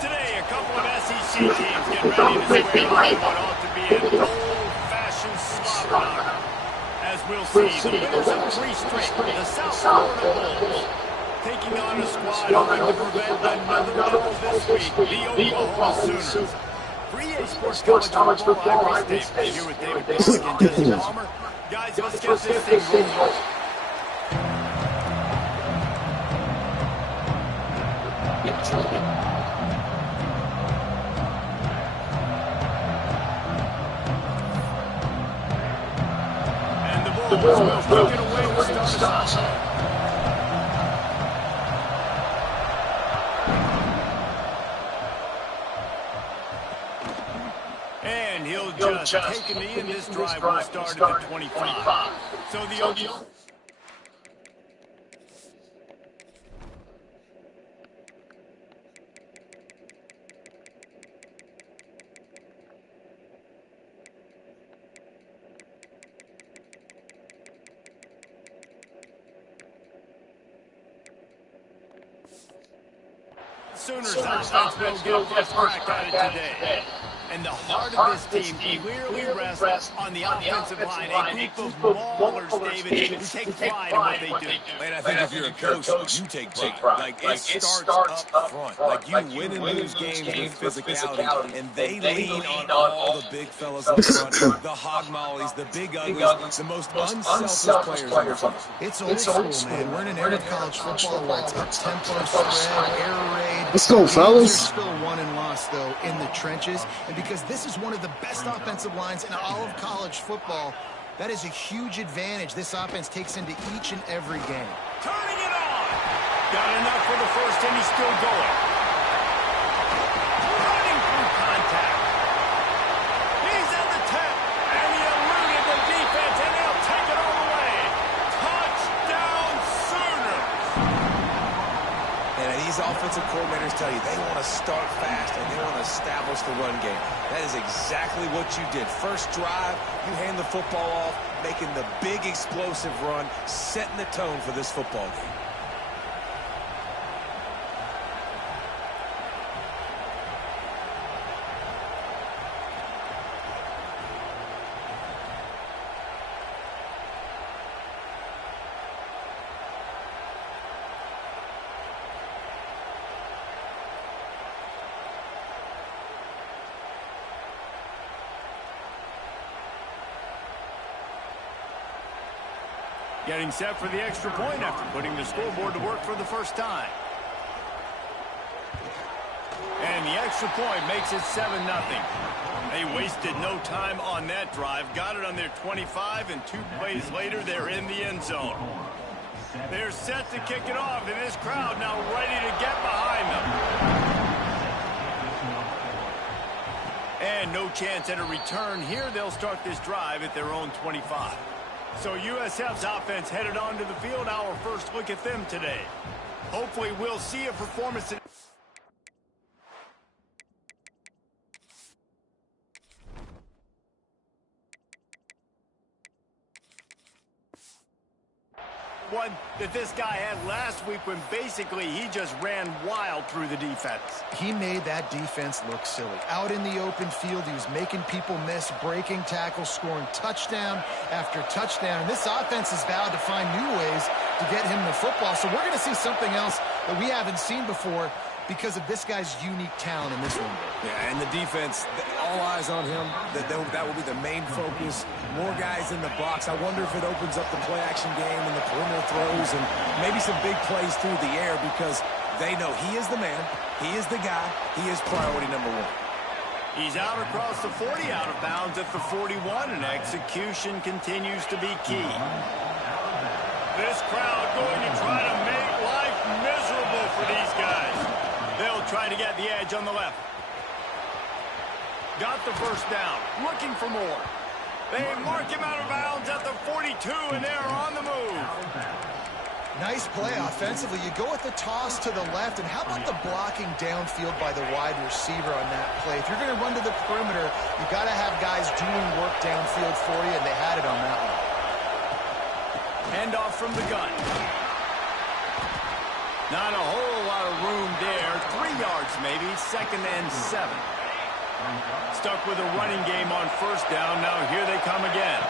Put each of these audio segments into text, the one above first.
Today, a couple of SEC teams get ready to square what ought to be an old-fashioned slobber. As we'll see, the winners of 3 straight, the South Florida Bulls, taking on a squad hoping to prevent another level this week, the Oklahoma Sooners. For EA Sports College Football, I'm Reese Davis, here with David Pollack and Jesse Palmer. Guys, let's get this thing rolling. And the Bulls will kick it away to start us off. And he'll just take a knee, and this drive will start at the 25. So the Sooners offense will get first crack at it today. And the heart of this team clearly rests on the offensive line. A group of maulers, David, who take pride in what they do. Man, I think if you're a coach, you take pride. Like, it starts up front. Like, you win and lose games with physicality, and they lean on all the big fellas up front, the hog mollies, the big uglies, the most unselfish players on the field. It's old school, man. We're in an era of college football where it's up-tempo, spread, air raid. Let's go, fellas. Teams are still won and lost, though, in the trenches. And because this is one of the best offensive lines in all of college football, that is a huge advantage this offense takes into each and every game. Turning it on. Got enough for the first, and he's still going. Running through contact. He's at the 10, and he eluded the defense, and they'll take it all the way. Touchdown, Sooners. And these offensive coordinators tell you they want to start fast and they want to establish the run game. That is exactly what you did. First drive, you hand the football off, making the big explosive run, setting the tone for this football game. Getting set for the extra point after putting the scoreboard to work for the first time. And the extra point makes it 7-0. They wasted no time on that drive. Got it on their 25, and 2 plays later, they're in the end zone. They're set to kick it off, and this crowd now ready to get behind them. And no chance at a return here. They'll start this drive at their own 25. So USF's offense headed onto the field. Our first look at them today. Hopefully we'll see a performance today. One that this guy had last week when basically he just ran wild through the defense. He made that defense look silly. Out in the open field, he was making people miss, breaking tackles, scoring touchdown after touchdown. And this offense is vowed to find new ways to get him the football. So we're going to see something else that we haven't seen before because of this guy's unique talent in this one. Yeah, and the defense, all eyes on him. That will be the main focus. More guys in the box. I wonder if it opens up the play-action game and the perimeter throws and maybe some big plays through the air because they know he is the man, he is the guy, he is priority number 1. He's out across the 40, out of bounds at the 41, and execution continues to be key. This crowd going to try to make life miserable for these guys. They'll try to get the edge on the left. Got the first down, looking for more. They mark him out of bounds at the 42, and they're on the move. Nice play offensively. You go with the toss to the left, and how about the blocking downfield by the wide receiver on that play? If you're going to run to the perimeter, you got to have guys doing work downfield for you, and they had it on that one. Handoff from the gun. Not a whole lot of room there. 3 yards maybe, 2nd and 7. Stuck with a running game on first down. Now here they come again.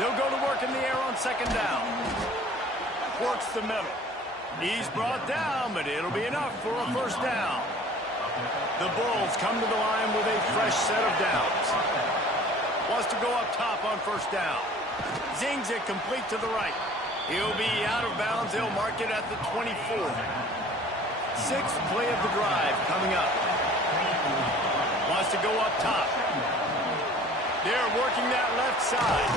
They'll go to work in the air on 2nd down. Works the middle. He's brought down, but it'll be enough for a first down. The Bulls come to the line with a fresh set of downs. Wants to go up top on first down. Zings it complete to the right. He'll be out of bounds. They'll mark it at the 24. Sixth play of the drive coming up. Wants to go up top. They're working that left side.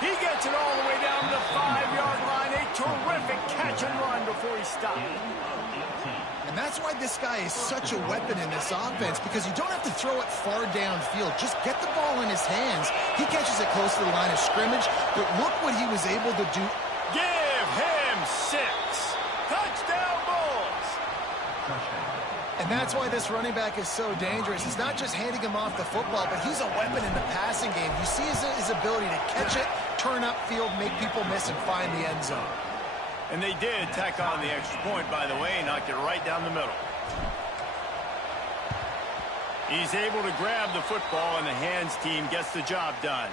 He gets it all the way down to the 5-yard line. A terrific catch and run before he stopped. And that's why this guy is such a weapon in this offense, because you don't have to throw it far downfield. Just get the ball in his hands. He catches it close to the line of scrimmage, but look what he was able to do. Give him 6. Touchdown, Bulls! And that's why this running back is so dangerous. It's not just handing him off the football, but he's a weapon in the passing game. You see his ability to catch it, turn upfield, make people miss, and find the end zone. And they did tack on the extra point, by the way, knocked it right down the middle. He's able to grab the football, and the hands team gets the job done.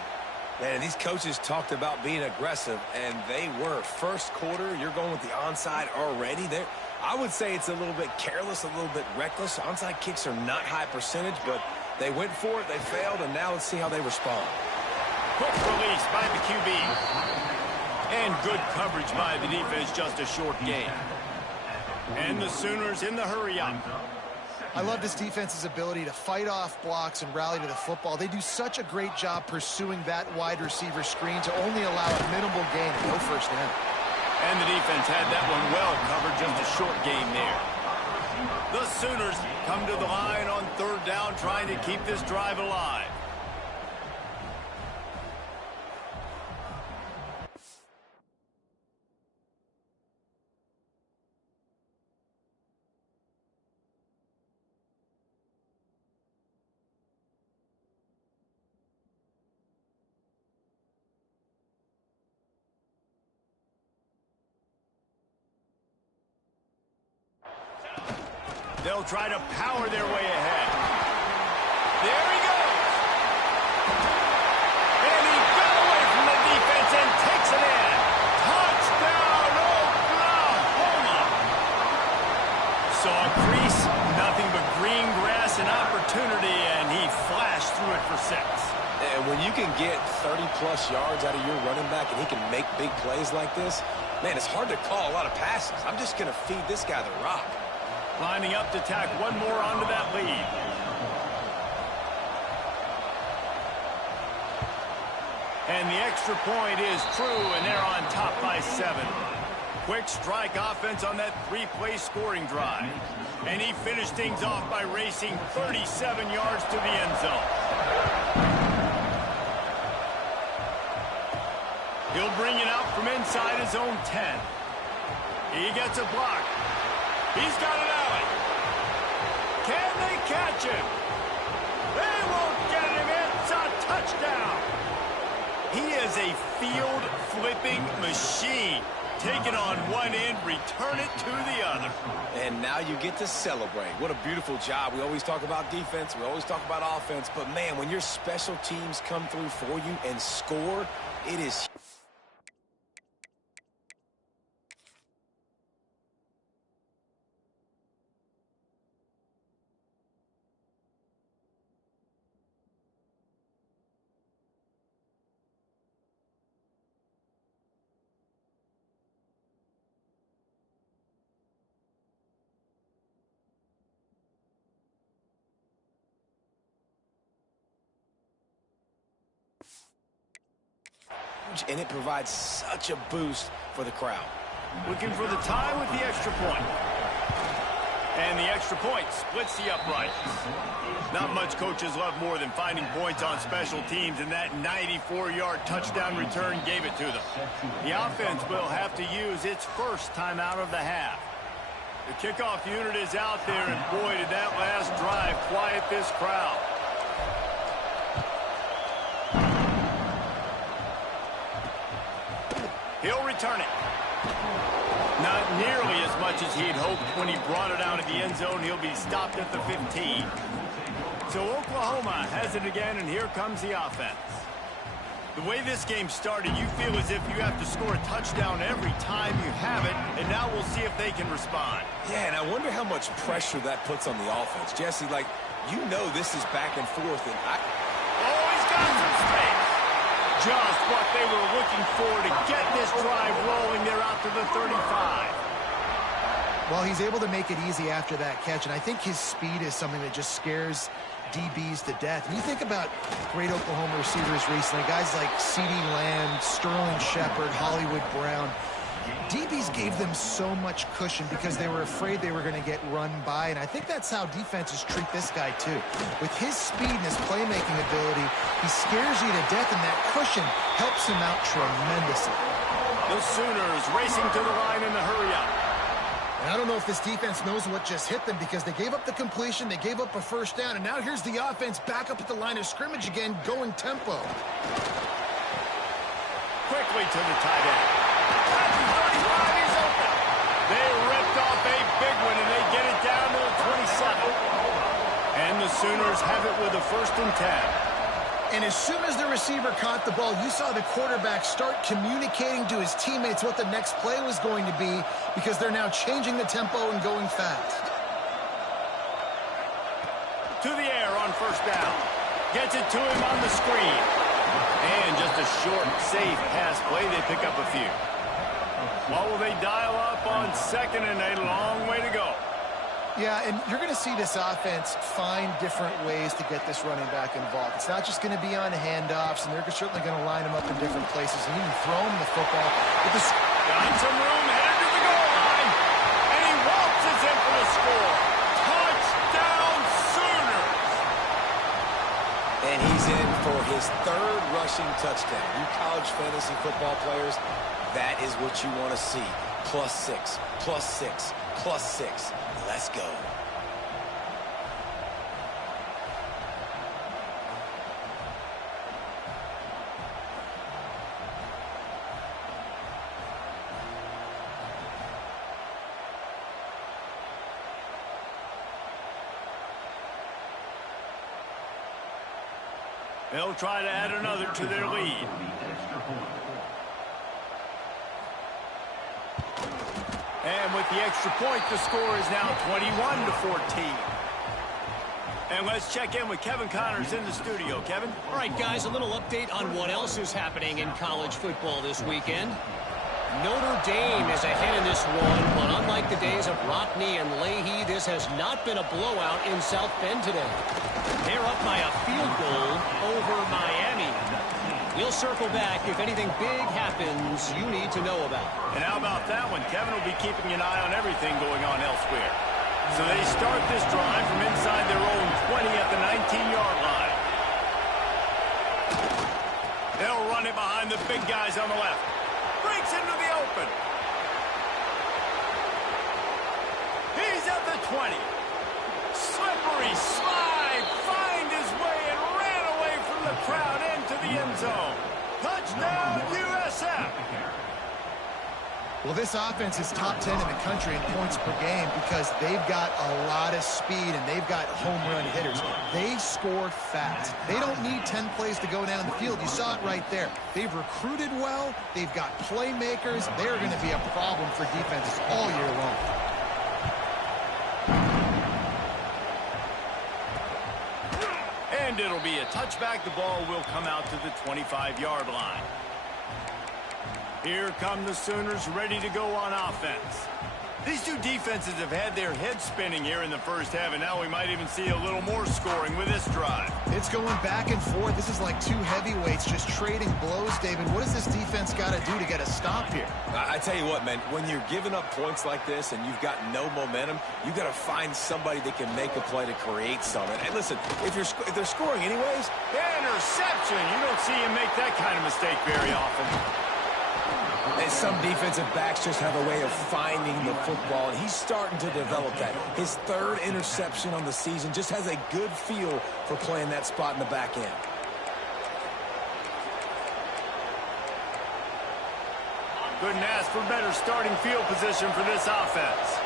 Man, these coaches talked about being aggressive, and they were. First quarter, you're going with the onside already. I would say it's a little bit careless, a little bit reckless. Onside kicks are not high percentage, but they went for it, they failed, and now let's see how they respond. Quick release by the QB. And good coverage by the defense, just a short gain. And the Sooners in the hurry-up. I love this defense's ability to fight off blocks and rally to the football. They do such a great job pursuing that wide receiver screen to only allow a minimal gain and no first down. And the defense had that one well covered, just a short gain there. The Sooners come to the line on third down, trying to keep this drive alive. They'll try to power their way ahead. There he goes. And he got away from the defense and takes it in. Touchdown, Oklahoma. Saw a crease, nothing but green grass and opportunity, and he flashed through it for 6. And when you can get 30-plus yards out of your running back and he can make big plays like this, man, it's hard to call a lot of passes. I'm just going to feed this guy the rock. Lining up to tack one more onto that lead. And the extra point is true, and they're on top by 7. Quick strike offense on that 3-play scoring drive. And he finished things off by racing 37 yards to the end zone. He'll bring it out from inside his own 10. He gets a block. He's got an alley. Can they catch him? They won't get him. It's a touchdown. He is a field-flipping machine. Take it on one end, return it to the other. And now you get to celebrate. What a beautiful job. We always talk about defense. We always talk about offense. But, man, when your special teams come through for you and score, it is... and it provides such a boost for the crowd. Looking for the tie with the extra point. And the extra point splits the uprights. Not much coaches love more than finding points on special teams, and that 94-yard touchdown return gave it to them. The offense will have to use its first timeout of the half. The kickoff unit is out there, and boy, did that last drive quiet this crowd. He'll return it. Not nearly as much as he'd hoped when he brought it out of the end zone. He'll be stopped at the 15. So Oklahoma has it again, and here comes the offense. The way this game started, you feel as if you have to score a touchdown every time you have it, and now we'll see if they can respond. Yeah, and I wonder how much pressure that puts on the offense. Jesse, like, you know this is back and forth. And oh, he's got some space. Just what they were looking for to get this drive rolling. They're out to the 35. Well, he's able to make it easy after that catch, and I think his speed is something that just scares DBs to death. And you think about great Oklahoma receivers recently, guys like CeeDee Lamb, Sterling Shepard, Hollywood Brown. DBs gave them so much cushion because they were afraid they were going to get run by, and I think that's how defenses treat this guy too. With his speed and his playmaking ability, he scares you to death, and that cushion helps him out tremendously. The Sooners racing to the line in the hurry-up. And I don't know if this defense knows what just hit them because they gave up the completion, they gave up a first down, and now here's the offense back up at the line of scrimmage again, going tempo. Quickly to the tight end. At the 35, he's open. They ripped off a big one, and they get it down to the 27. And the Sooners have it with a 1st and 10. And as soon as the receiver caught the ball, you saw the quarterback start communicating to his teammates what the next play was going to be because they're now changing the tempo and going fast. To the air on 1st down. Gets it to him on the screen. And just a short, safe pass play. They pick up a few. What will they dial up on 2nd and a long way to go? Yeah, and you're going to see this offense find different ways to get this running back involved. It's not just going to be on handoffs, and they're certainly going to line him up in different places and even throw him the football. But got some room, headed to the goal line, and he waltzes in for the score. Touchdown, Sooners! And he's in for his 3rd rushing touchdown. You college fantasy football players, that is what you want to see. +6, +6, +6. Let's go. They'll try to add another to their lead. And with the extra point, the score is now 21-14. And let's check in with Kevin Connors in the studio. Kevin? All right, guys, a little update on what else is happening in college football this weekend. Notre Dame is ahead in this one, but unlike the days of Rockne and Leahy, this has not been a blowout in South Bend today. They're up by a field goal over Miami. We'll circle back if anything big happens you need to know about. And how about that one? Kevin will be keeping an eye on everything going on elsewhere. So they start this drive from inside their own 20 at the 19-yard line. They'll run it behind the big guys on the left. Breaks into the open. He's at the 20. Slippery slide. Find his way and ran away from the crowd into the end zone. Touchdown, USF. Well, this offense is top 10 in the country in points per game because they've got a lot of speed and they've got home run hitters. They score fast. They don't need 10 plays to go down the field. You saw it right there. They've recruited well. They've got playmakers. They're going to be a problem for defenses all year long. And it'll be a touchback. The ball will come out to the 25-yard line. Here come the Sooners ready to go on offense. These two defenses have had their heads spinning here in the first half, and now we might even see a little more scoring with this drive. It's going back and forth. This is like two heavyweights just trading blows, David. What does this defense got to do to get a stop here? I tell you what, man, when you're giving up points like this and you've got no momentum, you got to find somebody that can make a play to create something. And listen, if they're scoring anyways, interception. You don't see him make that kind of mistake very often. And some defensive backs just have a way of finding the football, and he's starting to develop that. His 3rd interception on the season, just has a good feel for playing that spot in the back end. Couldn't ask for better starting field position for this offense.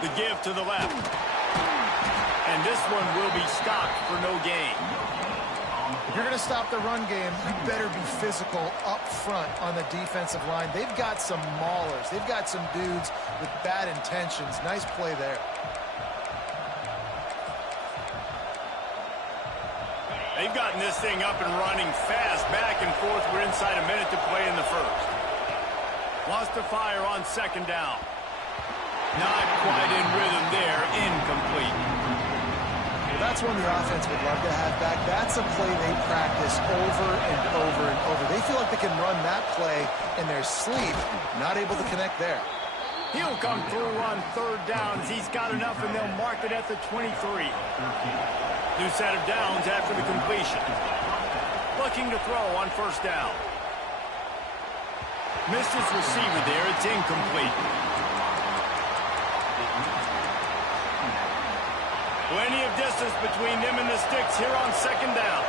The give to the left. And this one will be stopped for no gain. If you're going to stop the run game, you better be physical up front on the defensive line. They've got some maulers. They've got some dudes with bad intentions. Nice play there. They've gotten this thing up and running fast, back and forth. We're inside a minute to play in the first. Wants to fire on second down. Not quite in rhythm there. Incomplete. Well, that's one the offense would love to have back. That's a play they practice over and over and over. They feel like they can run that play in their sleep. Not able to connect there. He'll come through on third downs. He's got enough, and they'll mark it at the 23. New set of downs after the completion. Looking to throw on first down. Missed his receiver there. It's incomplete. Plenty of distance between them and the sticks here on second down.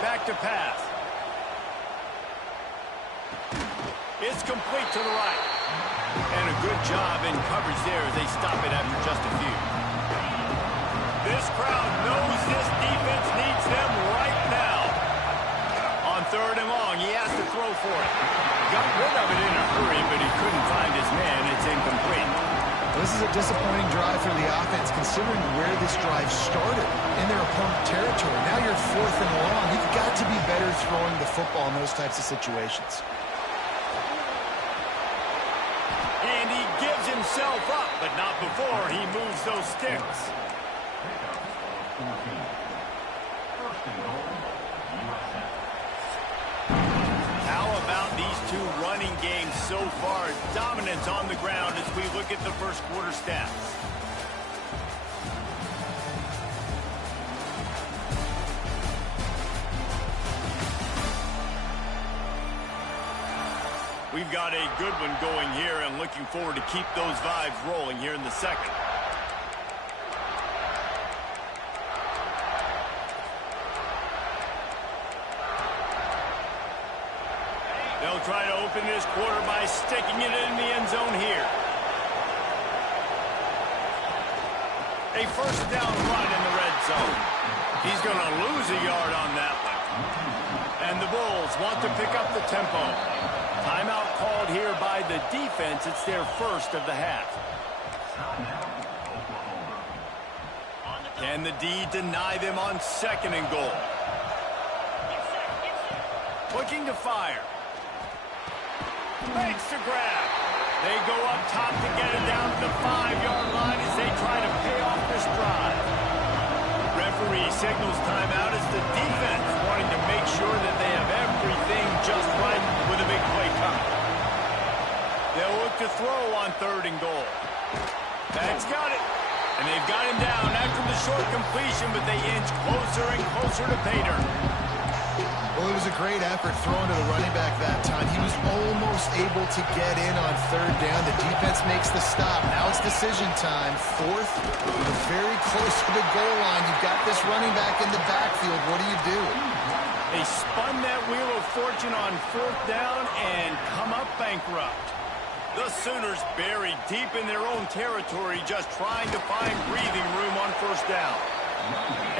Back to pass. It's complete to the right. And a good job in coverage there as they stop it after just a few. This crowd knows this defense needs them right now. On third and long, he has to throw for it. Got rid of it in a hurry, but he couldn't find his man. It's incomplete. This is a disappointing drive for the offense, considering where this drive started, in their opponent territory. Now you're fourth and long. You've got to be better throwing the football in those types of situations. And he gives himself up, but not before he moves those sticks. How about these two running games so far? Dominance on the ground as we look at the first quarter stats. We've got a good one going here and looking forward to keep those vibes rolling here in the second. They'll try to open this quarter by sticking it in the end zone here. A first down run in the red zone. He's going to lose a yard on that one. And the Bulls want to pick up the tempo. Timeout called here by the defense. It's their first of the half. Can the D deny them on second and goal? Looking to fire. Makes the grab. They go up top to get it down to the 5-yard line as they try to pay off this drive. Referee signals timeout as the defense wanting to make sure that they have everything just right with a big play coming. They'll look to throw on third and goal. Bag's got it. And they've got him down after the short completion, but they inch closer and closer to pay dirt. Well, it was a great effort thrown to the running back that time. He was almost able to get in on third down. The defense makes the stop. Now it's decision time. Fourth, we're very close to the goal line. You've got this running back in the backfield. What do you do? They spun that wheel of fortune on fourth down and come up bankrupt. The Sooners buried deep in their own territory, just trying to find breathing room on first down.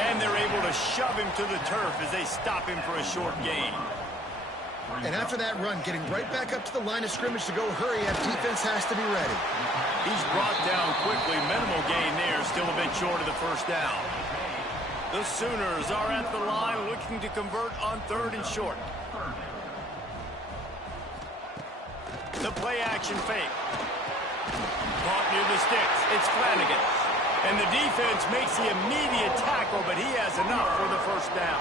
And they're able to shove him to the turf as they stop him for a short gain. And after that run, getting right back up to the line of scrimmage to go hurry up, defense has to be ready. He's brought down quickly. Minimal gain there, still a bit short of the first down. The Sooners are at the line looking to convert on third and short. The play action fake. Caught near the sticks. It's Flanagan. And the defense makes the immediate tackle, but he has enough for the first down.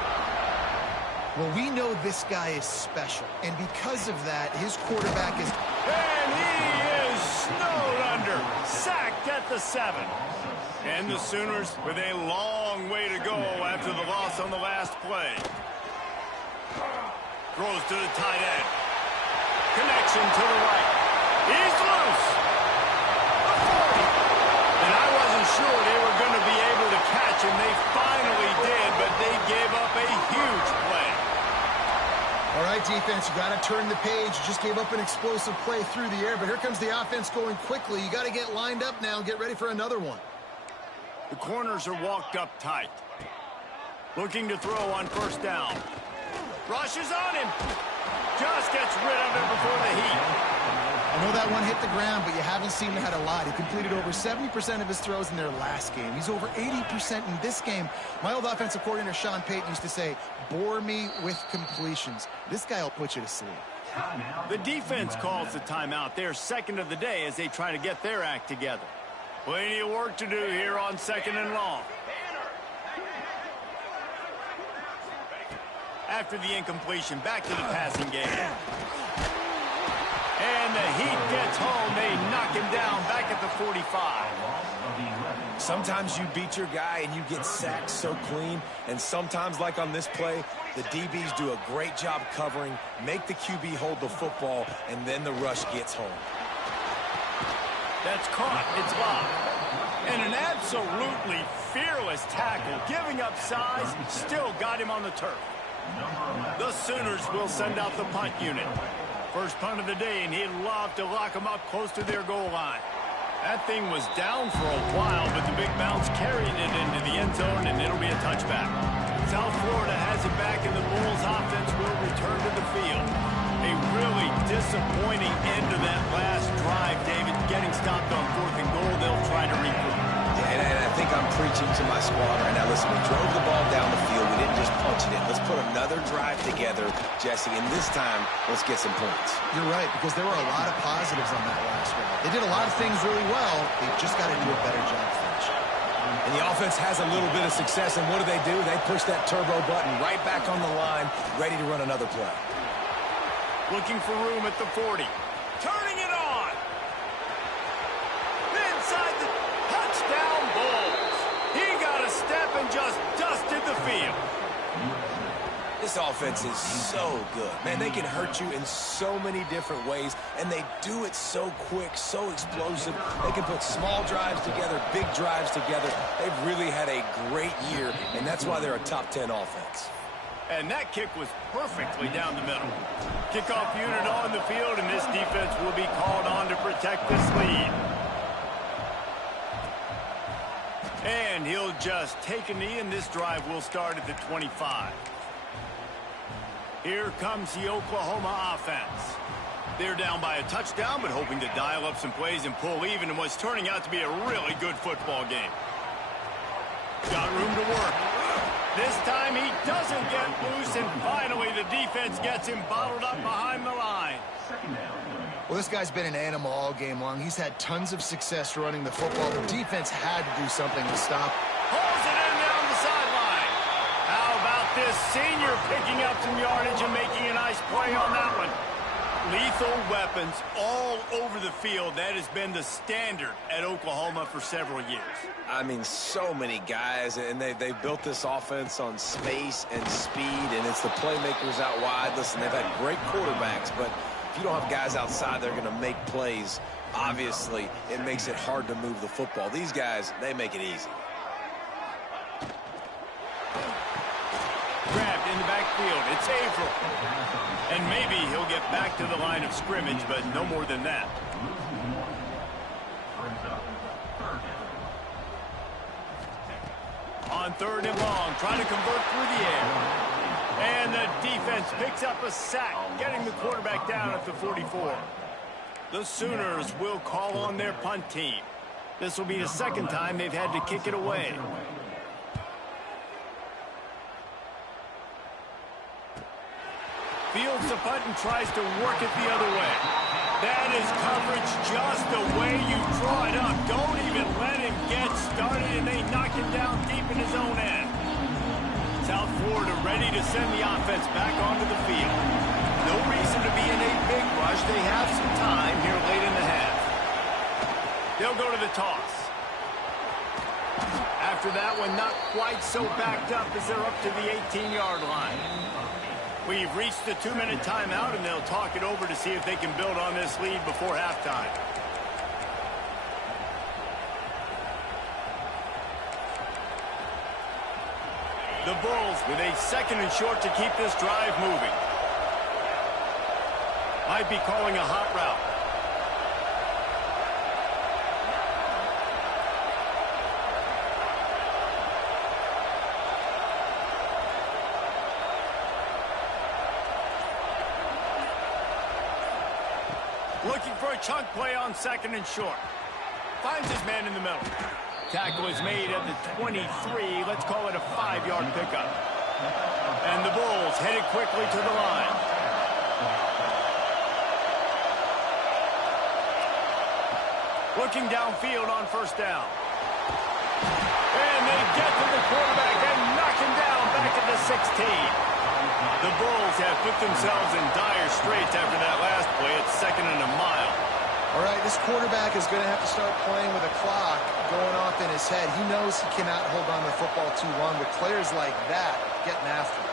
Well, we know this guy is special, and because of that, his quarterback is... And he is snowed under. Sacked at the 7. And the Sooners with a long way to go after the loss on the last play. Throws to the tight end. Connection to the right. He's loose. The 40. And I wasn't sure they were going to be able to catch him. They finally did, but they gave up a huge play. All right, defense. defense. You got to turn the page. You just gave up an explosive play through the air, but here comes the offense going quickly. You got to get lined up now and get ready for another one. The corners are walked up tight. Looking to throw on first down. Rushes on him. Just gets rid of him before the heat. I know that one hit the ground, but you haven't seen him had a lot. He completed over 70% of his throws in their last game. He's over 80% in this game. My old offensive coordinator, Sean Payton, used to say, bore me with completions. This guy will put you to sleep. The defense calls the timeout. They're second of the day as they try to get their act together. Plenty of work to do here on second and long. After the incompletion, back to the passing game. And the Heat gets home. They knock him down back at the 45. Sometimes you beat your guy and you get sacked so clean, and sometimes, like on this play, the DBs do a great job covering, make the QB hold the football, and then the rush gets home. That's caught. It's locked. And an absolutely fearless tackle, giving up size, still got him on the turf. The Sooners will send out the punt unit. First punt of the day, and he'd love to lock them up close to their goal line. That thing was down for a while, but the big bounce carried it into the end zone, and it'll be a touchback. South Florida has it back, and the Bulls offense will return to the field. A really disappointing end to that last drive, David. Getting stopped on 4th and goal, they'll try to regroup. And I think I'm preaching to my squad right now. Listen, we drove the ball down the field. We didn't just punch it in. Let's put another drive together, Jesse, and this time, let's get some points. You're right, because there were a lot of positives on that last drive. They did a lot of things really well. They've just got to do a better job finishing. And the offense has a little bit of success, and what do? They push that turbo button right back on the line, ready to run another play. Looking for room at the 40. Turning it on. Inside the touchdown Bulls. He got a step and just dusted the field. This offense is so good. Man, they can hurt you in so many different ways, and they do it so quick, so explosive. They can put small drives together, big drives together. They've really had a great year, and that's why they're a top 10 offense. And that kick was perfectly down the middle. Kickoff unit on the field, and this defense will be called on to protect this lead. And he'll just take a knee, and this drive will start at the 25. Here comes the Oklahoma offense. They're down by a touchdown, but hoping to dial up some plays and pull even in what's turning out to be a really good football game. Got room to work. This time he doesn't get loose, and finally the defense gets him bottled up behind the line. Well, this guy's been an animal all game long. He's had tons of success running the football. The defense had to do something to stop. Pulls it in down the sideline. How about this senior picking up some yardage and making a nice play on that one? Lethal weapons all over the field. That has been the standard at Oklahoma for several years. I mean, so many guys, and they built this offense on space and speed, and it's the playmakers out wide. Listen, they've had great quarterbacks, but if you don't have guys outside, they're going to make plays. Obviously, it makes it hard to move the football. These guys, they make it easy. Grabbed in the backfield. It's Averill. And maybe he'll get back to the line of scrimmage, but no more than that. On 3rd and long, trying to convert through the air. And the defense picks up a sack, getting the quarterback down at the 44. The Sooners will call on their punt team. This will be the second time they've had to kick it away. Fields the punt and tries to work it the other way. That is coverage just the way you draw it up. Don't even let him get started, and they knock him down deep in his own end. South Florida ready to send the offense back onto the field. No reason to be in a big rush. They have some time here late in the half. They'll go to the toss. After that one, not quite so backed up as they're up to the 18-yard line. We've reached the 2-minute timeout, and they'll talk it over to see if they can build on this lead before halftime. The Bulls with a 2nd and short to keep this drive moving. Might be calling a hot route. Looking for a chunk play on 2nd and short. Finds his man in the middle. Tackle is made at the 23. Let's call it a 5-yard pickup. And the Bulls headed quickly to the line. Looking downfield on 1st down. And they get to the quarterback and knock him down back at the 16. The Bulls have put themselves in dire straits after that last play. It's 2nd and a mile. All right, this quarterback is going to have to start playing with a clock going off in his head. He knows he cannot hold on to the football too long with players like that getting after him.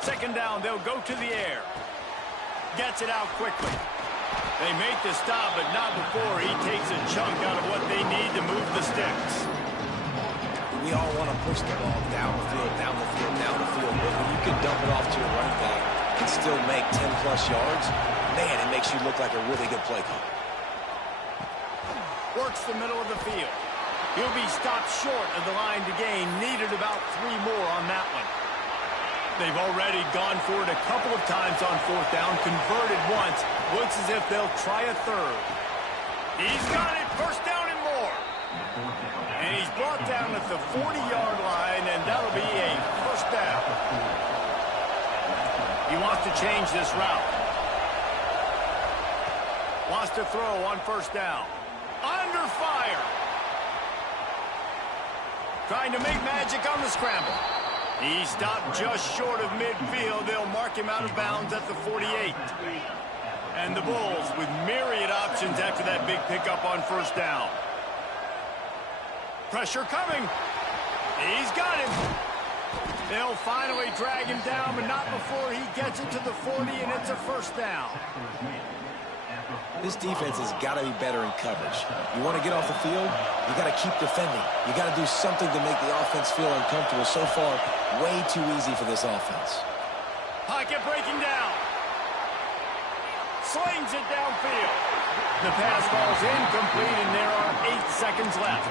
Second down, they'll go to the air. Gets it out quickly. They make the stop, but not before he takes a chunk out of what they need to move the sticks. We all want to push the ball down the field, down the field, down the field. But when you can dump it off to a running back and still make 10-plus yards, man, it makes you look like a really good play call. Works the middle of the field. He'll be stopped short of the line to gain. Needed about 3 more on that one. They've already gone for it a couple of times on 4th down, converted once. Looks as if they'll try a 3rd. He's got it, 1st down and more. And he's brought down at the 40-yard line, and that'll be a 1st down. He wants to change this route. Wants to throw on 1st down. Under fire. Trying to make magic on the scramble. He stopped just short of midfield. They'll mark him out of bounds at the 48. And the Bulls with myriad options after that big pickup on 1st down. Pressure coming. He's got him. They'll finally drag him down, but not before he gets it to the 40, and it's a 1st down. This defense has got to be better in coverage. You want to get off the field, you got to keep defending. You got to do something to make the offense feel uncomfortable. So far, way too easy for this offense. Pocket breaking down. Slings it downfield. The pass falls incomplete, and there are 8 seconds left.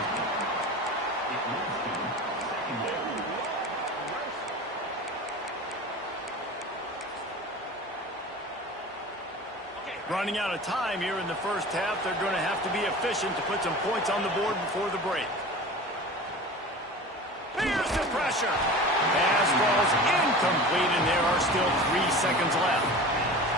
Running out of time here in the 1st half. They're going to have to be efficient to put some points on the board before the break. Here's the pressure. Pass falls incomplete, and there are still 3 seconds left.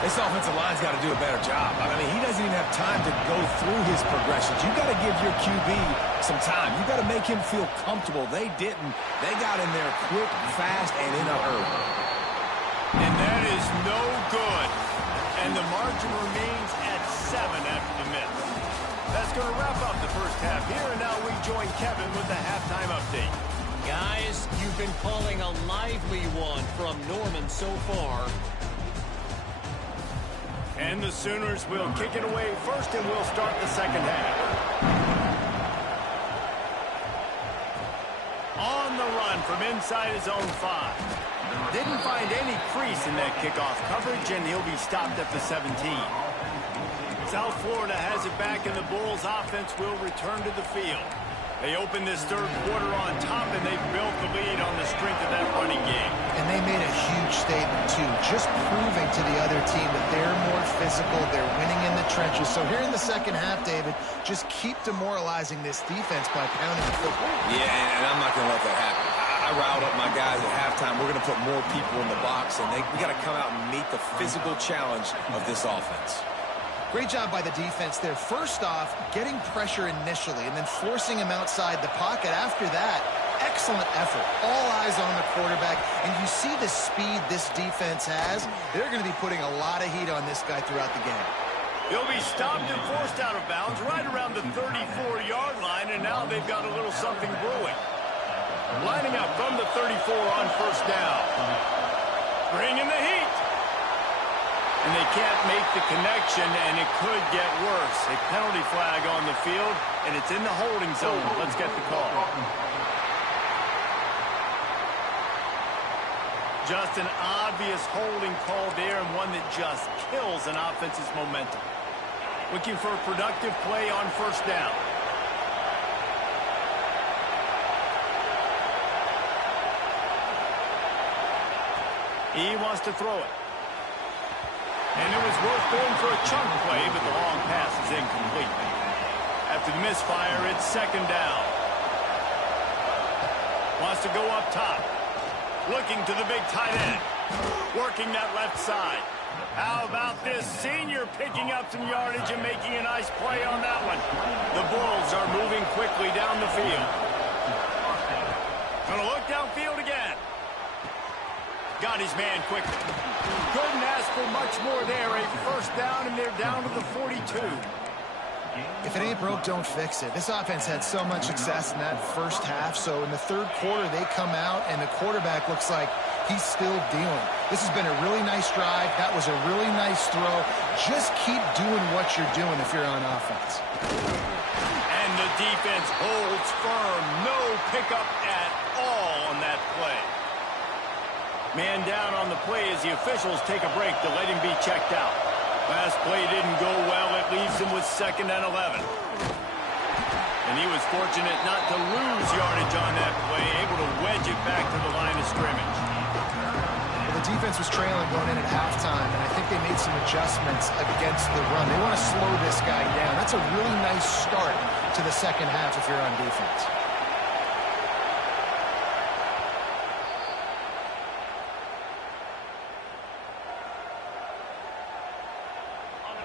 This offensive line's got to do a better job. I mean, he doesn't even have time to go through his progressions. You got to give your QB some time. You got to make him feel comfortable. They didn't. They got in there quick, fast, and in a hurry. And that is no good. And the margin remains at 7 after the miss. That's going to wrap up the 1st half here, and now we join Kevin with the halftime update. Guys, you've been calling a lively one from Norman so far. And the Sooners will kick it away first, and we'll start the 2nd half. On the run from inside his own 5. Didn't find any crease in that kickoff coverage, and he'll be stopped at the 17. South Florida has it back, and the Bulls offense will return to the field. They open this 3rd quarter on top, and they've built the lead on the strength of that running game. And they made a huge statement, too, just proving to the other team that they're more physical, they're winning in the trenches. So here in the 2nd half, David, just keep demoralizing this defense by pounding the football. Yeah, and I'm not going to let that happen. I riled up my guys at halftime. We're going to put more people in the box, and we got to come out and meet the physical challenge of this offense. Great job by the defense there. First off, getting pressure initially and then forcing him outside the pocket. After that, excellent effort. All eyes on the quarterback, and you see the speed this defense has. They're going to be putting a lot of heat on this guy throughout the game. He'll be stopped and forced out of bounds right around the 34-yard line, and now they've got a little something brewing. Lining up from the 34 on 1st down. Bringing the heat. And they can't make the connection, and it could get worse. A penalty flag on the field, and it's in the holding zone. Let's get the call. Just an obvious holding call there, and one that just kills an offense's momentum. Looking for a productive play on first down. He wants to throw it. And it was worth going for a chunk play, but the long pass is incomplete. After the misfire, it's second down. Wants to go up top. Looking to the big tight end. Working that left side. How about this senior picking up some yardage and making a nice play on that one? The Bulls are moving quickly down the field. Gonna look downfield again. Got his man quickly. Couldn't ask for much more there. A first down, and they're down to the 42. If it ain't broke, don't fix it. This offense had so much success in that first half, so in the third quarter, they come out, and the quarterback looks like he's still dealing. This has been a really nice drive. That was a really nice throw. Just keep doing what you're doing if you're on offense. And the defense holds firm. No pickup at all on that play. Man down on the play as the officials take a break to let him be checked out. Last play didn't go well. It leaves him with 2nd and 11. And he was fortunate not to lose yardage on that play, able to wedge it back to the line of scrimmage. Well, the defense was trailing going in at halftime, and I think they made some adjustments against the run. They want to slow this guy down. That's a really nice start to the second half if you're on defense.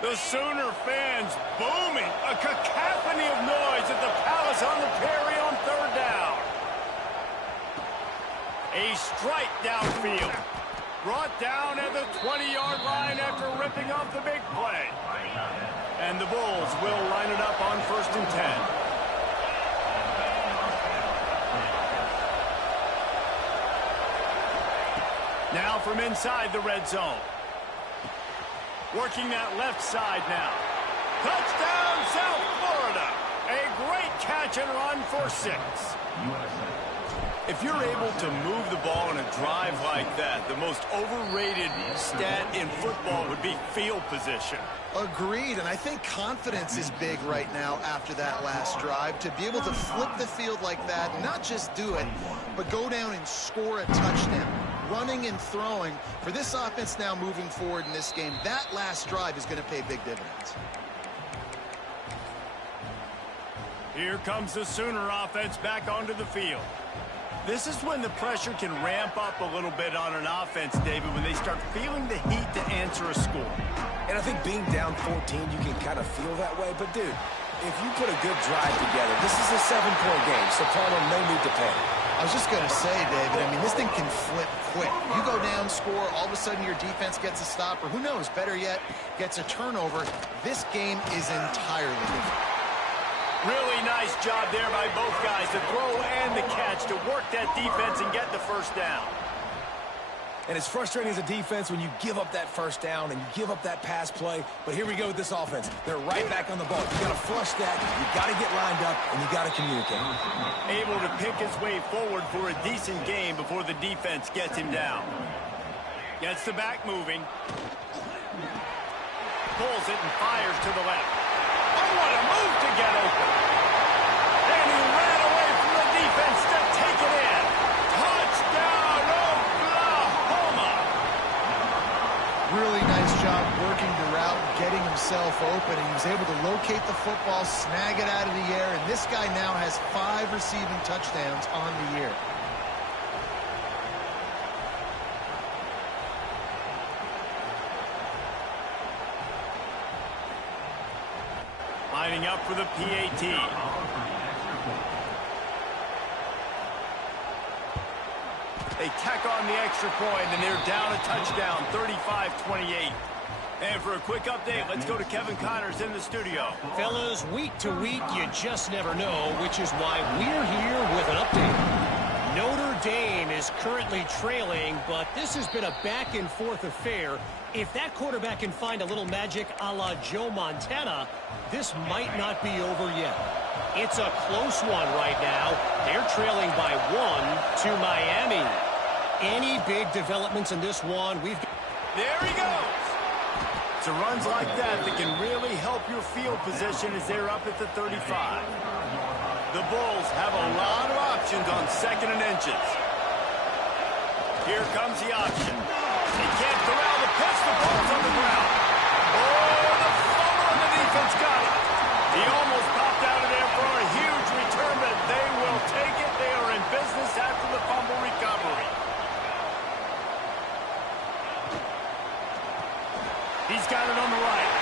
The Sooner fans booming. A cacophony of noise at the Palace on the Prairie on third down. A strike downfield. Brought down at the 20-yard line after ripping off the big play. And the Bulls will line it up on 1st and 10. Now from inside the red zone. Working that left side now. Touchdown, South Florida. A great catch and run for 6. If you're able to move the ball in a drive like that, the most overrated stat in football would be field position. Agreed, and I think confidence is big right now after that last drive. To be able to flip the field like that, not just do it, but go down and score a touchdown. Running and throwing for this offense now moving forward in this game, that last drive is going to pay big dividends. Here comes the Sooner offense back onto the field. This is when the pressure can ramp up a little bit on an offense, David, when they start feeling the heat to answer a score. And I think being down 14, you can kind of feel that way. But, dude, if you put a good drive together, this is a 7-point game, so tell them no need to panic. I was just going to say, David, I mean, this thing can flip quick. You go down, score, all of a sudden your defense gets a stop, or who knows, better yet, gets a turnover. This game is entirely different. Really nice job there by both guys, the throw and the catch, to work that defense and get the first down. And it's frustrating as a defense when you give up that first down and you give up that pass play. But here we go with this offense. They're right back on the ball. You got to flush that. You got to get lined up, and you got to communicate. Able to pick his way forward for a decent game before the defense gets him down. Gets the back moving. Pulls it and fires to the left. Oh, what a move to get open. And he ran away from the defense to take it in. Touchdown, Oklahoma. Really nice job working the route, getting himself open, and he was able to locate the football, snag it out of the air, and this guy now has 5 receiving touchdowns on the year. Lining up for the PAT. They tack on the extra point, and they're down a touchdown, 35-28. And for a quick update, let's go to Kevin Connors in the studio. Fellas, week to week, you just never know, which is why we're here with an update. Notre Dame is currently trailing, but this has been a back-and-forth affair. If that quarterback can find a little magic a la Joe Montana, this might not be over yet. It's a close one right now. They're trailing by 1 to Miami. Any big developments in this one? There he goes. It's runs like that can really help your field position as they're up at the 35. The Bulls have a lot of options on 2nd and inches. Here comes the option. He can't corral the pitch. The ball's on the ground. Oh, the fumble and the defense got it. He almost popped out of there for a huge return, but they will take it. They are in business after the fumble recovery. He's got it on the right.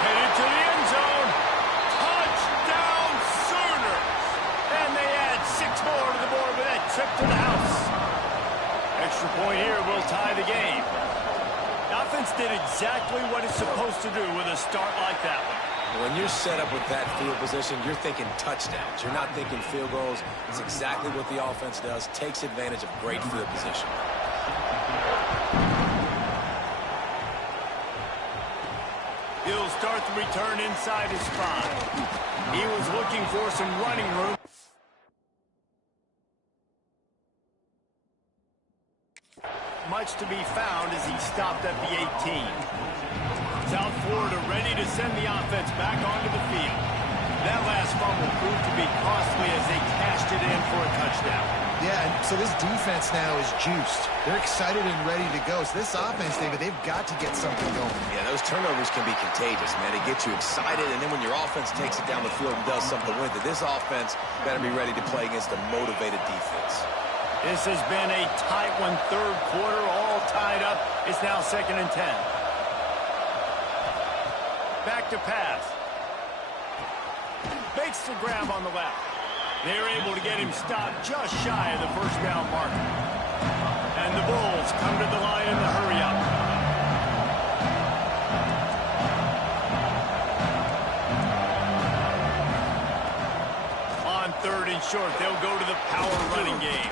Headed to the end zone. Touchdown Sooners. And they add 6 more to the board with that trip to the house. Extra point here will tie the game. The offense did exactly what it's supposed to do with a start like that one. When you're set up with that field position, you're thinking touchdowns. You're not thinking field goals. It's exactly what the offense does. Takes advantage of great field position. He'll start the return inside his 5. He was looking for some running room. Much to be found as he stopped at the 18. South Florida ready to send the offense back onto the field. That last fumble proved to be costly as they cashed it in for a touchdown. Yeah, and so this defense now is juiced. They're excited and ready to go. So this offense, David, they've got to get something going. Yeah, those turnovers can be contagious, man. They get you excited, and then when your offense takes it down the field and does something with it, this offense better be ready to play against a motivated defense. This has been a tight one, 3rd quarter, all tied up. It's now 2nd and 10. Back to pass. Makes the grab on the left. They're able to get him stopped just shy of the 1st down marker. And the Bulls come to the line in the hurry-up. On 3rd and short, they'll go to the power running game.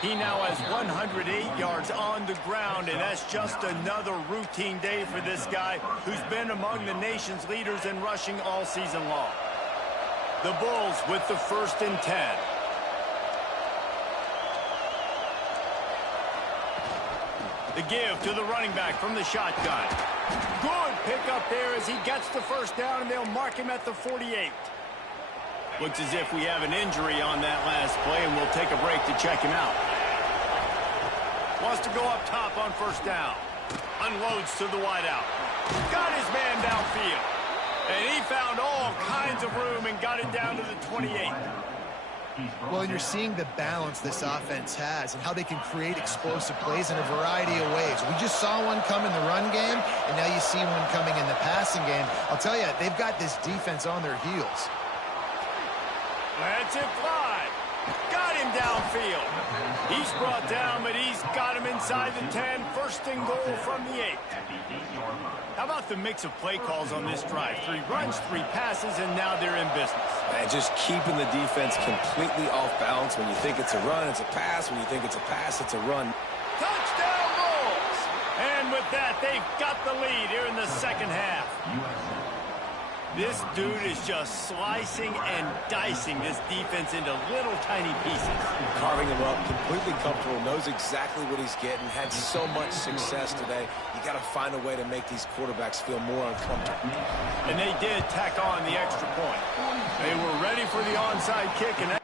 He now has 108 yards on the ground, and that's just another routine day for this guy who's been among the nation's leaders in rushing all season long. The Bulls with the 1st and 10. The give to the running back from the shotgun. Good pickup there as he gets the 1st down, and they'll mark him at the 48. Looks as if we have an injury on that last play, and we'll take a break to check him out. Wants to go up top on 1st down. Unloads to the wideout. Got his man downfield. And he found all kinds of room and got it down to the 28. Well, and you're seeing the balance this offense has and how they can create explosive plays in a variety of ways. We just saw one come in the run game, and now you see one coming in the passing game. I'll tell you, they've got this defense on their heels. Lets it fly. Got him downfield. He's brought down, but he's got him inside the 10. 1st and goal from the 8. How about the mix of play calls on this drive? 3 runs, 3 passes, and now they're in business. And just keeping the defense completely off balance. When you think it's a run, it's a pass. When you think it's a pass, it's a run. Touchdown Bulls! And with that, they've got the lead here in the 2nd half. This dude is just slicing and dicing this defense into little tiny pieces. Carving him up, completely comfortable, knows exactly what he's getting, had so much success today. You got to find a way to make these quarterbacks feel more uncomfortable. And they did tack on the extra point. They were ready for the onside kick, and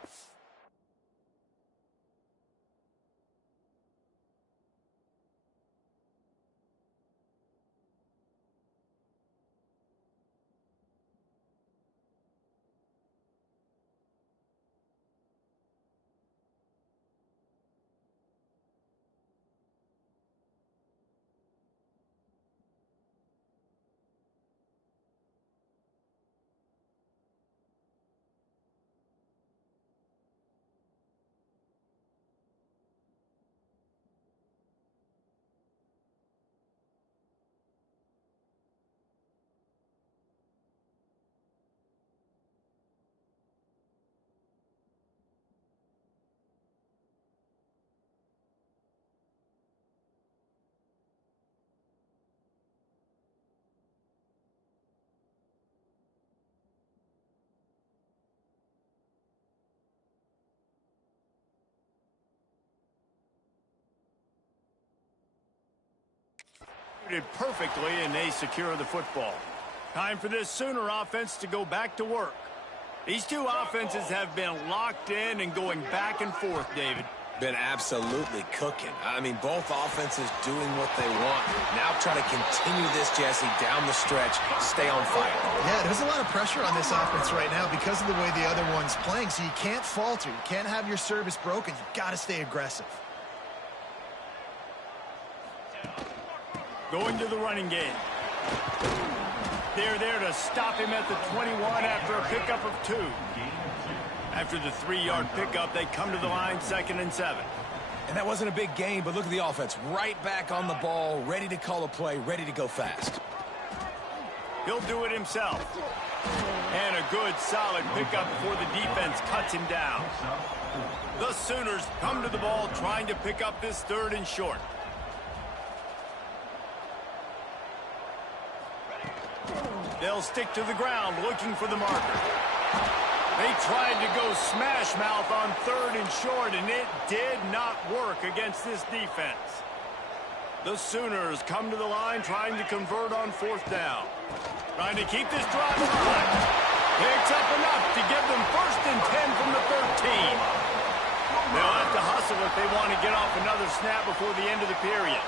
perfectly, and they secure the football. Time for this Sooner offense to go back to work. These two offenses have been locked in and going back and forth, David. Been absolutely cooking. I mean, both offenses doing what they want. Now try to continue this, Jesse, down the stretch. Stay on fire. Yeah, there's a lot of pressure on this offense right now because of the way the other one's playing, so you can't falter. You can't have your service broken. You've got to stay aggressive. Going to the running game. They're there to stop him at the 21 after a pickup of 2. After the 3-yard pickup, they come to the line 2nd and 7. And that wasn't a big gain, but look at the offense. Right back on the ball, ready to call a play, ready to go fast. He'll do it himself. And a good, solid pickup before the defense cuts him down. The Sooners come to the ball trying to pick up this 3rd and short. They'll stick to the ground looking for the marker. They tried to go smash mouth on 3rd and short, and it did not work against this defense. The Sooners come to the line trying to convert on 4th down. Trying to keep this drive alive. Picks up enough to give them 1st and 10 from the 13. They'll have to hustle if they want to get off another snap before the end of the period.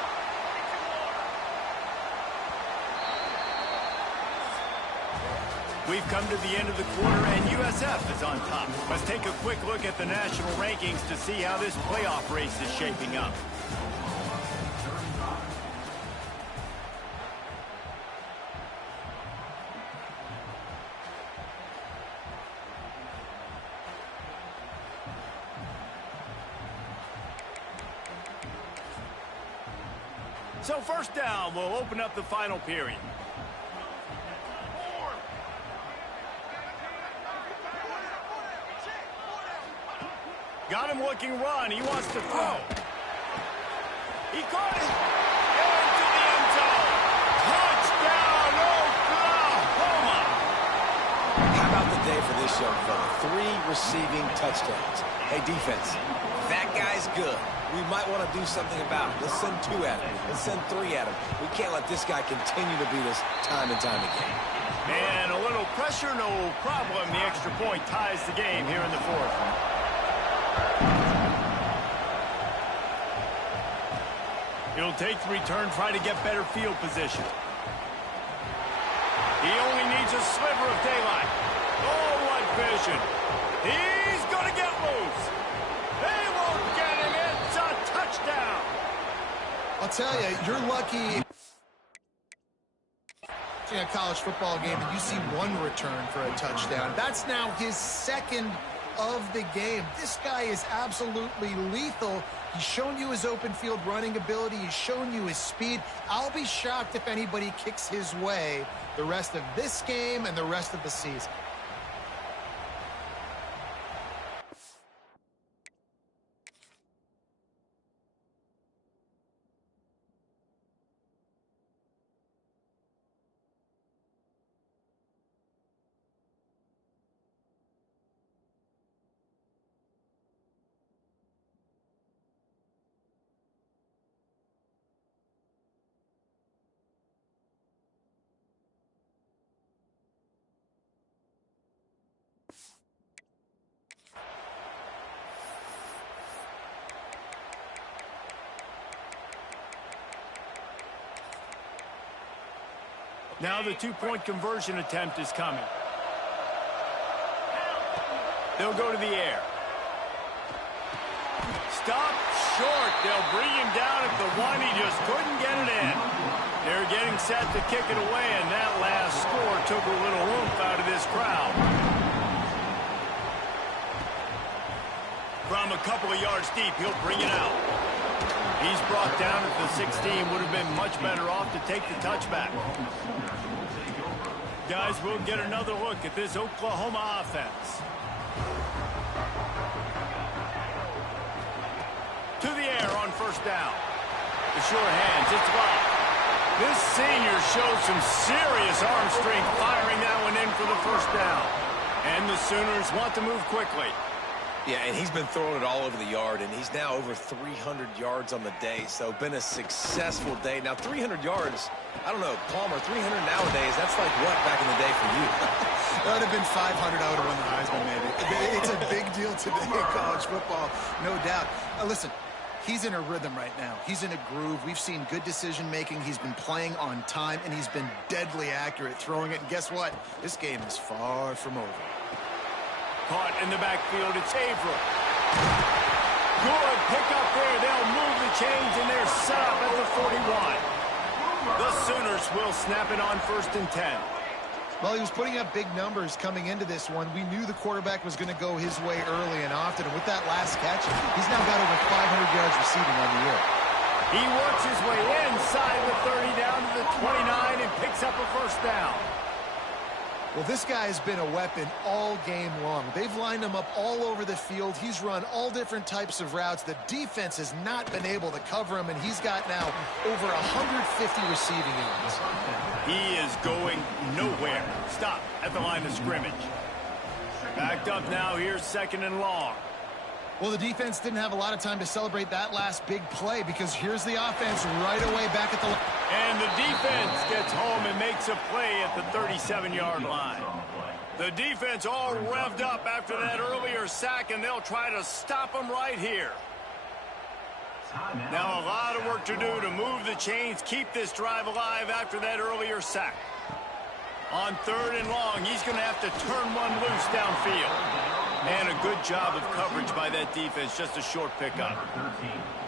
We've come to the end of the quarter, and USF is on top. Let's take a quick look at the national rankings to see how this playoff race is shaping up. So 1st down will open up the final period. Got him looking run. He wants to throw. He caught it. Into the end zone. Touchdown, Oklahoma. How about the day for this young fella? 3 receiving touchdowns. Hey, defense, that guy's good. We might want to do something about it. Let's send 2 at him. Let's send 3 at him. We can't let this guy continue to beat us time and time again. And a little pressure, no problem. The extra point ties the game here in the 4th. He'll take the return, try to get better field position. He only needs a sliver of daylight. Oh, what vision. He's going to get loose. They won't get him. It's a touchdown. I'll tell you, you're lucky in a college football game and you see 1 return for a touchdown. That's now his 2nd of the game. This guy is absolutely lethal. He's shown you his open field running ability. He's shown you his speed. I'll be shocked if anybody kicks his way the rest of this game and the rest of the season. Now the 2-point conversion attempt is coming. They'll go to the air. Stop short. They'll bring him down at the 1. He just couldn't get it in. They're getting set to kick it away, and that last score took a little oomph out of this crowd. From a couple of yards deep, he'll bring it out. He's brought down at the 16. Would have been much better off to take the touchback. Guys, we'll get another look at this Oklahoma offense. To the air on 1st down. The sure hands, it's blocked. This senior shows some serious arm strength firing that one in for the 1st down. And the Sooners want to move quickly. Yeah, and he's been throwing it all over the yard, and he's now over 300 yards on the day, so been a successful day. Now, 300 yards, I don't know, Palmer, 300 nowadays, that's like what back in the day for you? That would have been 500. I would have won the Heisman, maybe. It's a big deal today in college football, no doubt. Listen, he's in a rhythm right now. He's in a groove. We've seen good decision-making. He's been playing on time, and he's been deadly accurate throwing it. And guess what? This game is far from over. Caught in the backfield, it's Averill. Good pick up there. They'll move the chains, and they're set up at the 41. The Sooners will snap it on 1st and 10. Well, he was putting up big numbers coming into this one. We knew the quarterback was going to go his way early and often. And with that last catch, he's now got over 500 yards receiving on the year. He works his way inside the 30 down to the 29 and picks up a 1st down. Well, this guy has been a weapon all game long. They've lined him up all over the field. He's run all different types of routes. The defense has not been able to cover him, and he's got now over 150 receiving yards. He is going nowhere. Stop at the line of scrimmage. Backed up now. Here's 2nd and long. Well, the defense didn't have a lot of time to celebrate that last big play because here's the offense right away back at the line. And the defense gets home and makes a play at the 37-yard line. The defense all revved up after that earlier sack, and they'll try to stop them right here. Now a lot of work to do to move the chains, keep this drive alive after that earlier sack. On 3rd and long, he's going to have to turn one loose downfield. And a good job of coverage by that defense, just a short pickup.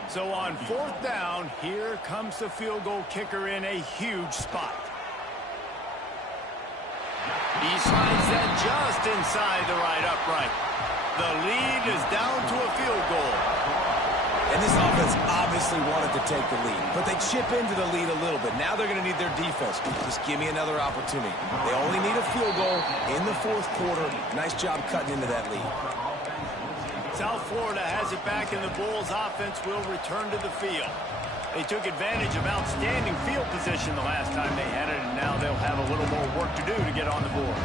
So on 4th down, here comes the field goal kicker in a huge spot. He slides that just inside the right upright. The lead is down to a field goal. And this offense obviously wanted to take the lead, but they chip into the lead a little bit. Now they're going to need their defense. Just give me another opportunity. They only need a field goal in the 4th quarter. Nice job cutting into that lead. South Florida has it back, and the Bulls offense will return to the field. They took advantage of outstanding field position the last time they had it, and now they'll have a little more work to do to get on the board.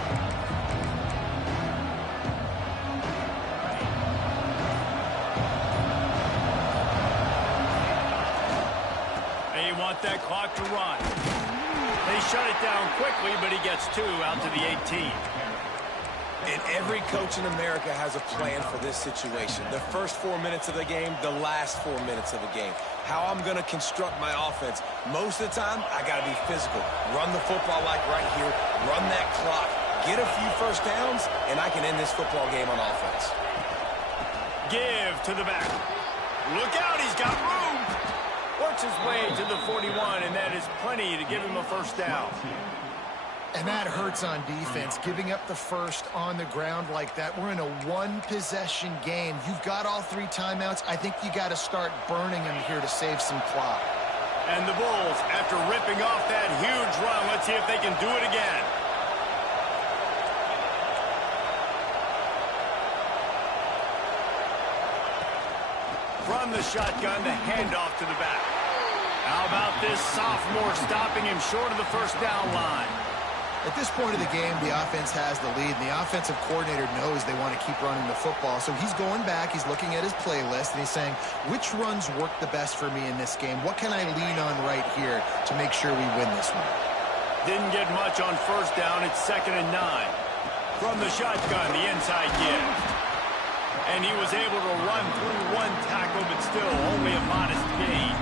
They want that clock to run. They shut it down quickly, but he gets 2 out to the 18. And every coach in America has a plan for this situation. The first 4 minutes of the game, the last 4 minutes of the game. How I'm going to construct my offense. Most of the time, I got to be physical. Run the football like right here. Run that clock. Get a few 1st downs, and I can end this football game on offense. Give to the back. Look out, he's got room. Works his way to the 41, and that is plenty to give him a 1st down. And that hurts on defense, giving up the 1st on the ground like that. We're in a 1-possession game. You've got all 3 timeouts. I think you got to start burning them here to save some clock. And the Bulls, after ripping off that huge run, let's see if they can do it again. From the shotgun, the handoff to the back. How about this sophomore stopping him short of the 1st down line? At this point of the game, the offense has the lead, and the offensive coordinator knows they want to keep running the football. So he's going back, he's looking at his playlist, and he's saying, which runs work the best for me in this game? What can I lean on right here to make sure we win this one? Didn't get much on 1st down. It's 2nd and 9. From the shotgun, the inside give. And he was able to run through 1 tackle, but still only a modest gain.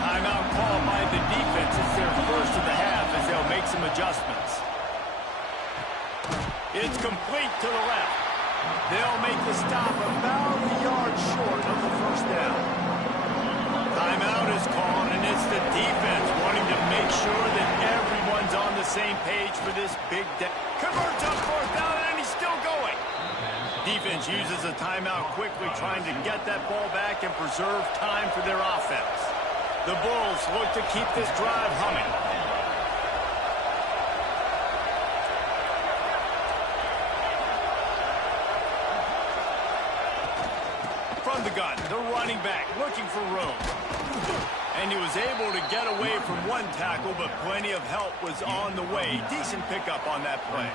Timeout called by the defense. It's their 1st of the half as they'll make some adjustments. It's complete to the left. They'll make the stop about a yard short of the 1st down. Timeout is called, and it's the defense wanting to make sure that everyone's on the same page for this big day. Converts on 4th down, and he's still going. Defense uses a timeout quickly, trying to get that ball back and preserve time for their offense. The Bulls look to keep this drive humming. From the gun, the running back looking for room. And he was able to get away from 1 tackle, but plenty of help was on the way. Decent pickup on that play.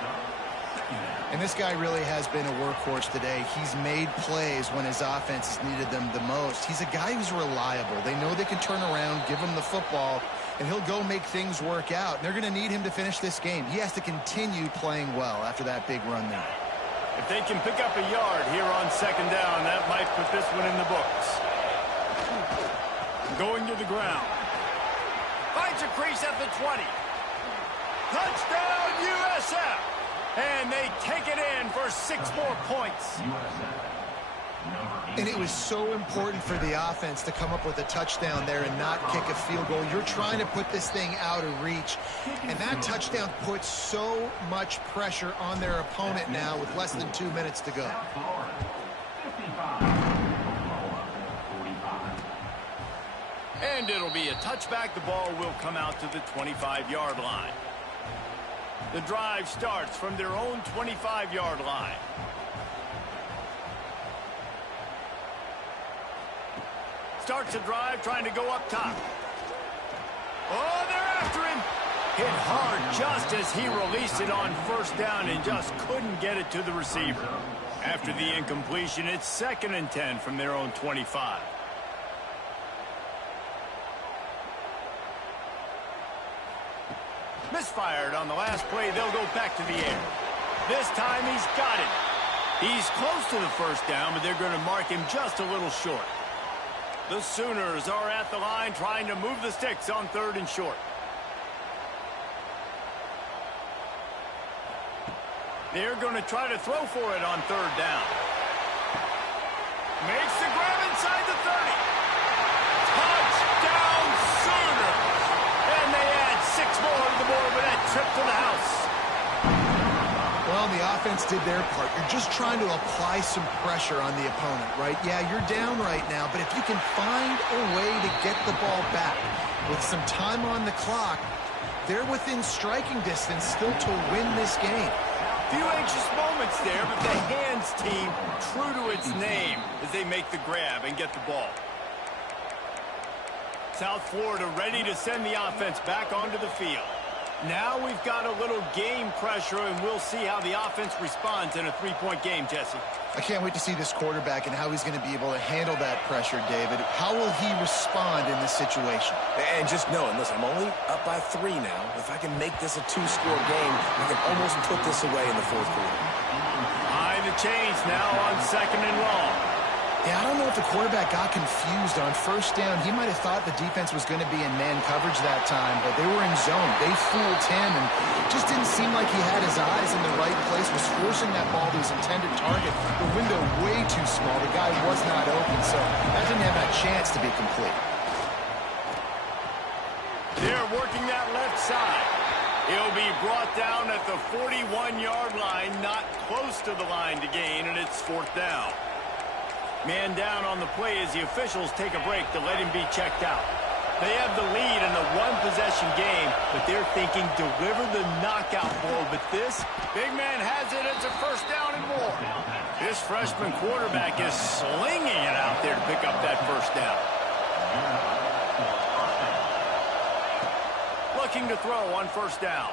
And this guy really has been a workhorse today. He's made plays when his offense has needed them the most. He's a guy who's reliable. They know they can turn around, give him the football, and he'll go make things work out. And they're going to need him to finish this game. He has to continue playing well after that big run there. If they can pick up a yard here on second down, that might put this one in the books. Going to the ground. Finds a crease at the 20. Touchdown, USF! And they take it in for 6 more points. And it was so important for the offense to come up with a touchdown there and not kick a field goal. You're trying to put this thing out of reach. And that touchdown puts so much pressure on their opponent now with less than 2 minutes to go. And it'll be a touchback. The ball will come out to the 25-yard line. The drive starts from their own 25-yard line. Starts a drive trying to go up top. Oh, they're after him. Hit hard just as he released it on first down and just couldn't get it to the receiver. After the incompletion, it's 2nd and 10 from their own 25. Misfired on the last play. They'll go back to the air. This time he's got it. He's close to the first down, but they're going to mark him just a little short. The Sooners are at the line trying to move the sticks on 3rd and short. They're going to try to throw for it on 3rd down. Makes the grab inside the 30. Touchdown Sooners! And they add 6 more to the board with that trip to the house. Well, the offense did their part. You're just trying to apply some pressure on the opponent, right? Yeah, you're down right now, but if you can find a way to get the ball back with some time on the clock, they're within striking distance still to win this game. Few anxious moments there, but the hands team true to its name as they make the grab and get the ball. South Florida ready to send the offense back onto the field. Now we've got a little game pressure, and we'll see how the offense responds in a 3-point game, Jesse. I can't wait to see this quarterback and how he's going to be able to handle that pressure, David. How will he respond in this situation? And just knowing, listen, I'm only up by 3 now. If I can make this a 2-score game, I can almost put this away in the 4th quarter. Behind the chains now on 2nd and long. Yeah, I don't know if the quarterback got confused on first down. He might have thought the defense was going to be in man coverage that time, but they were in zone. They fooled him, and it just didn't seem like he had his eyes in the right place, was forcing that ball to his intended target. The window way too small. The guy was not open, so that didn't have that chance to be complete. They're working that left side. He'll be brought down at the 41-yard line, not close to the line to gain, and it's 4th down. Man down on the play as the officials take a break to let him be checked out. They have the lead in the 1-possession game, but they're thinking deliver the knockout blow. But this, big man has it. It's a 1st down and more. This freshman quarterback is slinging it out there to pick up that 1st down. Looking to throw on 1st down.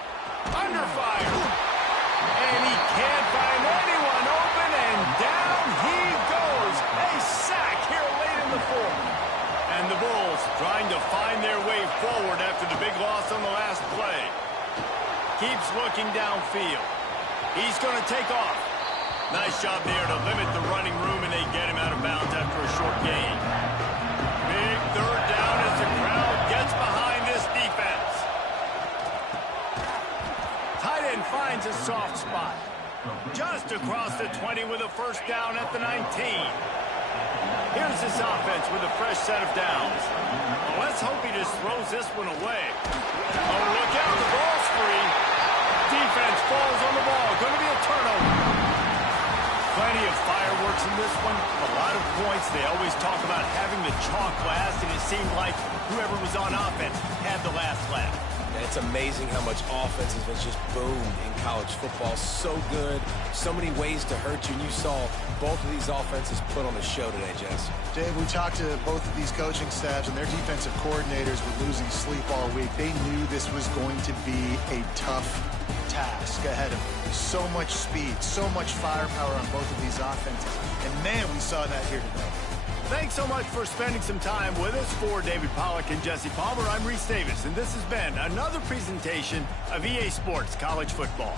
Under fire. And he can't find anyone open, and down he goes. A sack here late in the 4th. And the Bulls trying to find their way forward after the big loss on the last play. Keeps looking downfield. He's going to take off. Nice job there to limit the running room, and they get him out of bounds after a short gain. Big 3rd down as the crowd gets behind this defense. Tight end finds a soft spot. Just across the 20 with a 1st down at the 19. Here's this offense with a fresh set of downs. Well, let's hope he just throws this one away. Oh, look out, the ball's free. Defense falls on the ball. Going to be a turnover. Plenty of fireworks in this one. A lot of points. They always talk about having the chalk last, and it seemed like whoever was on offense had the last laugh. It's amazing how much offense has just boomed in college football. So good, so many ways to hurt you. And you saw both of these offenses put on a show today, Jess. Dave, we talked to both of these coaching staffs, and their defensive coordinators were losing sleep all week. They knew this was going to be a tough task ahead of them. So much speed, so much firepower on both of these offenses. And, man, we saw that here today. Thanks so much for spending some time with us. For David Pollack and Jesse Palmer, I'm Reese Davis, and this has been another presentation of EA Sports College Football.